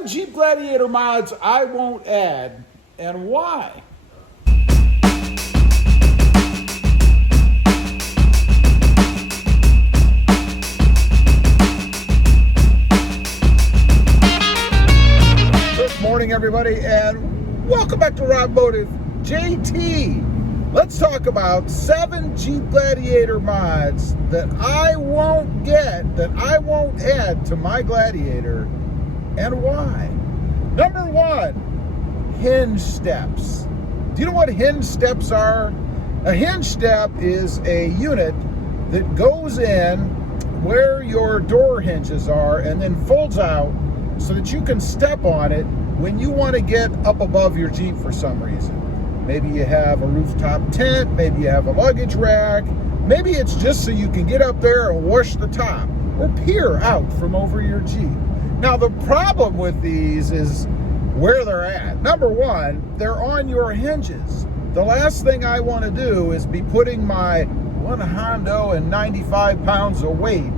7 Jeep Gladiator mods I won't add, and why. Good morning, everybody, and welcome back to Automotive JT. Let's talk about 7 Jeep Gladiator mods that I won't get, that I won't add to my Gladiator, and why. Number 1, Hinge Steps. Do you know what Hinge Steps are? A hinge step is a unit that goes in where your door hinges are and then folds out so that you can step on it when you want to get up above your Jeep for some reason. Maybe you have a rooftop tent, maybe you have a luggage rack, maybe it's just so you can get up there and wash the top or peer out from over your Jeep. Now, the problem with these is where they're at. Number 1, they're on your hinges. The last thing I want to do is be putting my one Hondo and 95 pounds of weight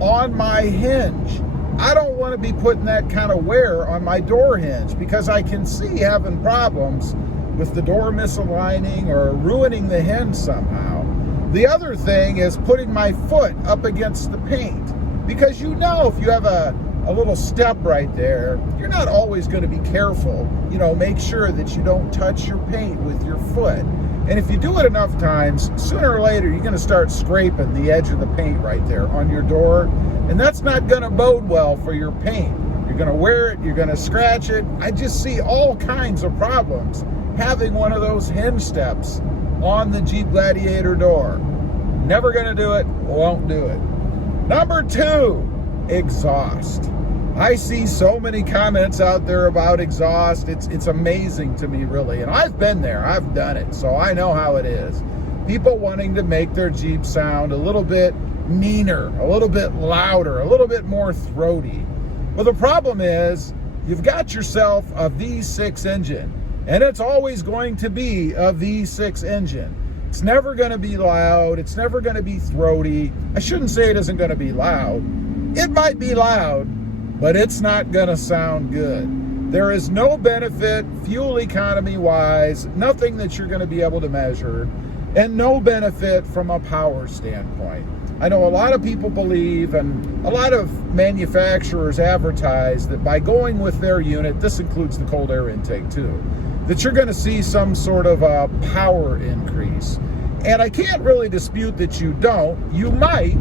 on my hinge. I don't want to be putting that kind of wear on my door hinge because I can see having problems with the door misaligning or ruining the hinge somehow. The other thing is putting my foot up against the paint, because you know if you have a little step right there, you're not always going to be careful. You know, make sure that you don't touch your paint with your foot. And if you do it enough times, sooner or later you're going to start scraping the edge of the paint right there on your door, and that's not going to bode well for your paint. You're going to wear it, you're going to scratch it. I just see all kinds of problems having one of those hinge steps on the Jeep Gladiator door. Never gonna do it, won't do it. Number 2, exhaust. I see so many comments out there about exhaust. It's amazing to me, really. And I've been there, I've done it, so I know how it is. People wanting to make their Jeep sound a little bit meaner, a little bit louder, a little bit more throaty. Well, the problem is, you've got yourself a V6 engine. And it's always going to be a V6 engine. It's never going to be loud. It's never going to be throaty. I shouldn't say it isn't going to be loud. It might be loud, but it's not going to sound good. There is no benefit fuel economy wise, nothing that you're going to be able to measure, and no benefit from a power standpoint. I know a lot of people believe, and a lot of manufacturers advertise, that by going with their unit, this includes the cold air intake too, that you're going to see some sort of a power increase. And I can't really dispute that you don't. You might,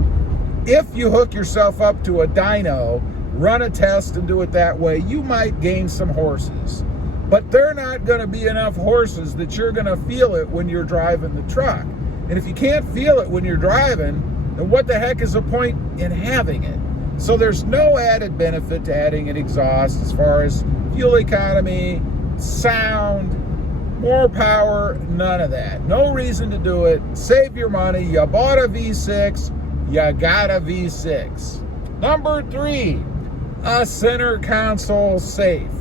if you hook yourself up to a dyno, run a test and do it that way, you might gain some horses. But they're not going to be enough horses that you're going to feel it when you're driving the truck. And if you can't feel it when you're driving, then what the heck is the point in having it? So there's no added benefit to adding an exhaust as far as fuel economy, sound, more power, none of that. No reason to do it. Save your money. You bought a V6, you got a V6. Number 3, a center console safe.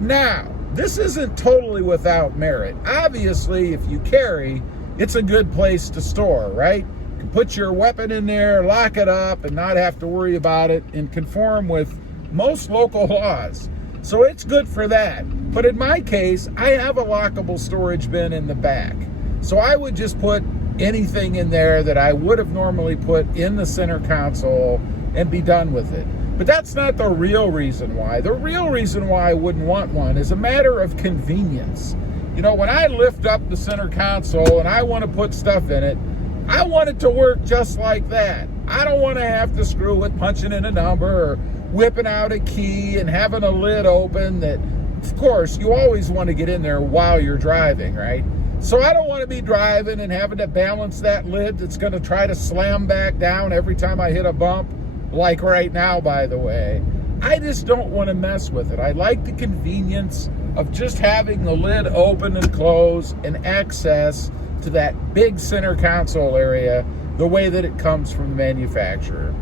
Now, this isn't totally without merit. Obviously, if you carry, it's a good place to store, right? You can put your weapon in there, lock it up, and not have to worry about it, and conform with most local laws. So it's good for that. But in my case, I have a lockable storage bin in the back. So I would just put anything in there that I would have normally put in the center console and be done with it. But that's not the real reason why. The real reason why I wouldn't want one is a matter of convenience. You know, when I lift up the center console and I want to put stuff in it, I want it to work just like that. I don't want to have to screw with punching in a number or whipping out a key and having a lid open that, of course, you always want to get in there while you're driving, right? So I don't want to be driving and having to balance that lid that's going to try to slam back down every time I hit a bump, like right now, by the way. I just don't want to mess with it. I like the convenience of just having the lid open and close and access to that big center console area the way that it comes from the manufacturer.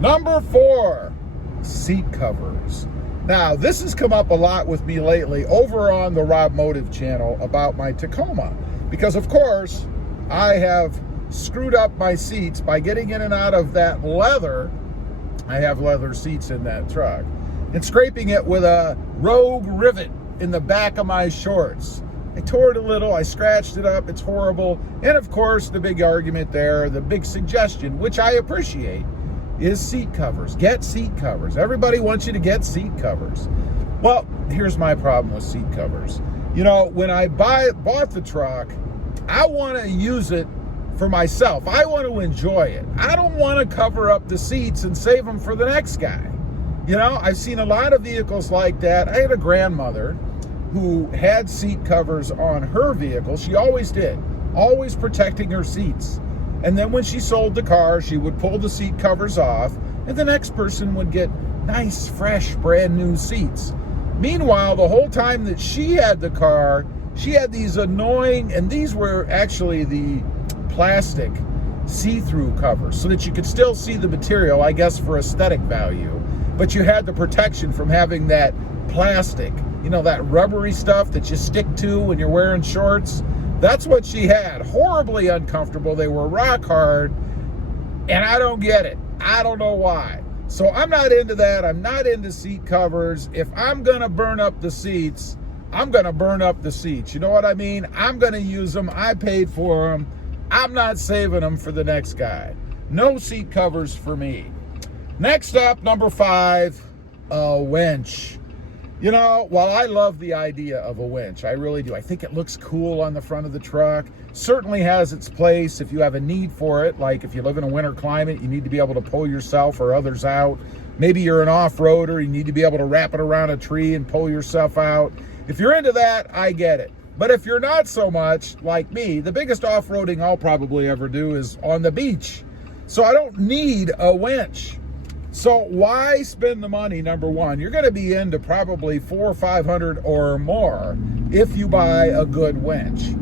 Number 4, seat covers. Now, this has come up a lot with me lately over on the Rob Motive channel about my Tacoma, because of course I have screwed up my seats by getting in and out of that leather. I have leather seats in that truck. and scraping it with a rogue rivet in the back of my shorts. I tore it a little, I scratched it up, it's horrible. And of course, the big argument there, the big suggestion, which I appreciate, is seat covers. Get seat covers. Everybody wants you to get seat covers. Well, here's my problem with seat covers. You know, when I bought the truck, I want to use it for myself. I want to enjoy it. I don't want to cover up the seats and save them for the next guy. You know, I've seen a lot of vehicles like that. I had a grandmother who had seat covers on her vehicle. She always did, always protecting her seats. And then when she sold the car, she would pull the seat covers off, and the next person would get nice, fresh, brand new seats. Meanwhile, the whole time that she had the car, she had these annoying, and these were actually the plastic see-through covers so that you could still see the material, I guess, for aesthetic value. But you had the protection from having that plastic, you know, that rubbery stuff that you stick to when you're wearing shorts. That's what she had. Horribly uncomfortable. They were rock hard, and I don't get it. I don't know why. So I'm not into that. I'm not into seat covers. If I'm going to burn up the seats, I'm going to burn up the seats. You know what I mean? I'm going to use them. I paid for them. I'm not saving them for the next guy. No seat covers for me. Next up, number 5, a winch. You know, while I love the idea of a winch, I really do. I think it looks cool on the front of the truck. Certainly has its place if you have a need for it. Like if you live in a winter climate, you need to be able to pull yourself or others out. Maybe you're an off-roader, you need to be able to wrap it around a tree and pull yourself out. If you're into that, I get it. But if you're not so much, like me, the biggest off-roading I'll probably ever do is on the beach. So I don't need a winch. So why spend the money? Number one, you're going to be into probably $400 or $500 or more if you buy a good winch.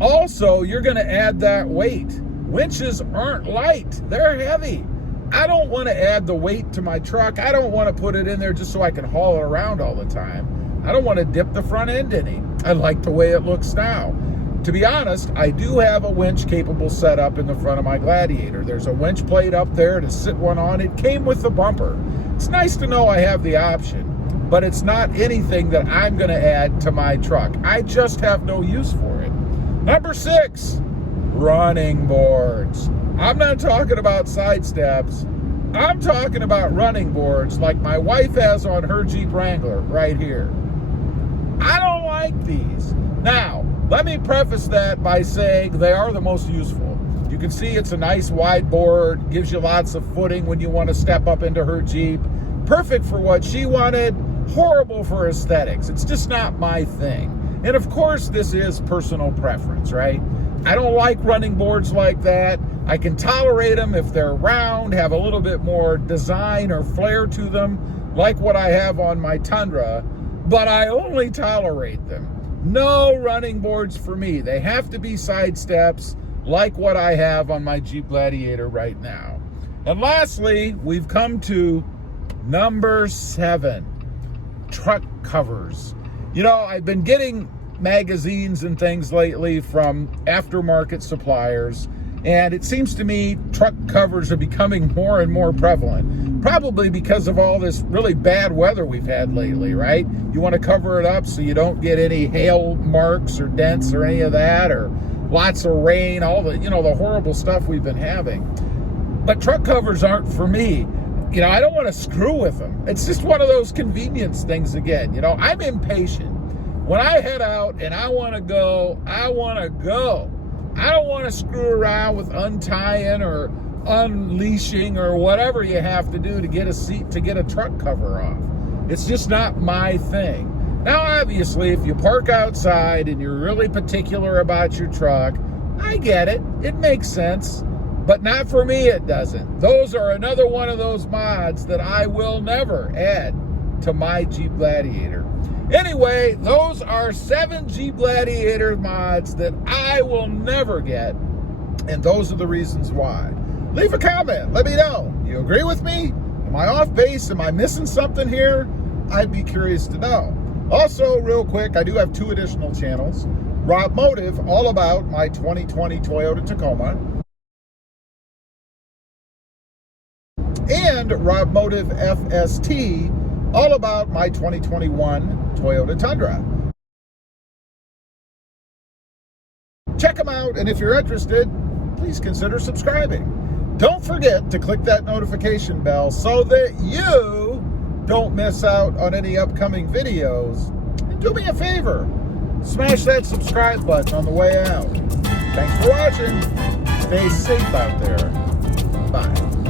Also, you're going to add that weight. Winches aren't light. They're heavy. I don't want to add the weight to my truck. I don't want to put it in there just so I can haul it around all the time. I don't want to dip the front end any. I like the way it looks now. To be honest, I do have a winch capable setup in the front of my Gladiator. There's a winch plate up there to sit one on. It came with the bumper. It's nice to know I have the option, but it's not anything that I'm going to add to my truck. I just have no use for it. Number 6, running boards. I'm not talking about side steps. I'm talking about running boards like my wife has on her Jeep Wrangler right here. I don't like these. Now, let me preface that by saying they are the most useful. You can see it's a nice wide board, gives you lots of footing when you want to step up into her Jeep. Perfect for what she wanted, horrible for aesthetics. It's just not my thing. And of course, this is personal preference, right? I don't like running boards like that. I can tolerate them if they're round, have a little bit more design or flair to them, like what I have on my Tundra, but I only tolerate them. No running boards for me. They have to be side steps like what I have on my Jeep Gladiator right now. And lastly, we've come to number 7, truck covers. You know, I've been getting magazines and things lately from aftermarket suppliers, and it seems to me truck covers are becoming more and more prevalent, probably because of all this really bad weather we've had lately, right? You want to cover it up so you don't get any hail marks or dents or any of that, or lots of rain, all the, you know, the horrible stuff we've been having. But truck covers aren't for me. You know, I don't want to screw with them. It's just one of those convenience things again. You know, I'm impatient. When I head out and I want to go, I want to go. I don't want to screw around with untying or unleashing or whatever you have to do to get a seat, to get a truck cover off. It's just not my thing. Now, obviously, if you park outside and you're really particular about your truck, I get it. It makes sense. But not for me, it doesn't. Those are another one of those mods that I will never add to my Jeep Gladiator. Anyway, those are 7 Jeep Gladiator mods that I will never get, and those are the reasons why. Leave a comment. Let me know. You agree with me? Am I off base? Am I missing something here? I'd be curious to know. Also, real quick, I do have 2 additional channels. Rob Motive, all about my 2020 Toyota Tacoma, and Rob Motive FST, all about my 2021 Toyota Tundra. Check them out, and if you're interested, please consider subscribing. Don't forget to click that notification bell so that you don't miss out on any upcoming videos. And do me a favor, smash that subscribe button on the way out. Thanks for watching. Stay safe out there. Bye.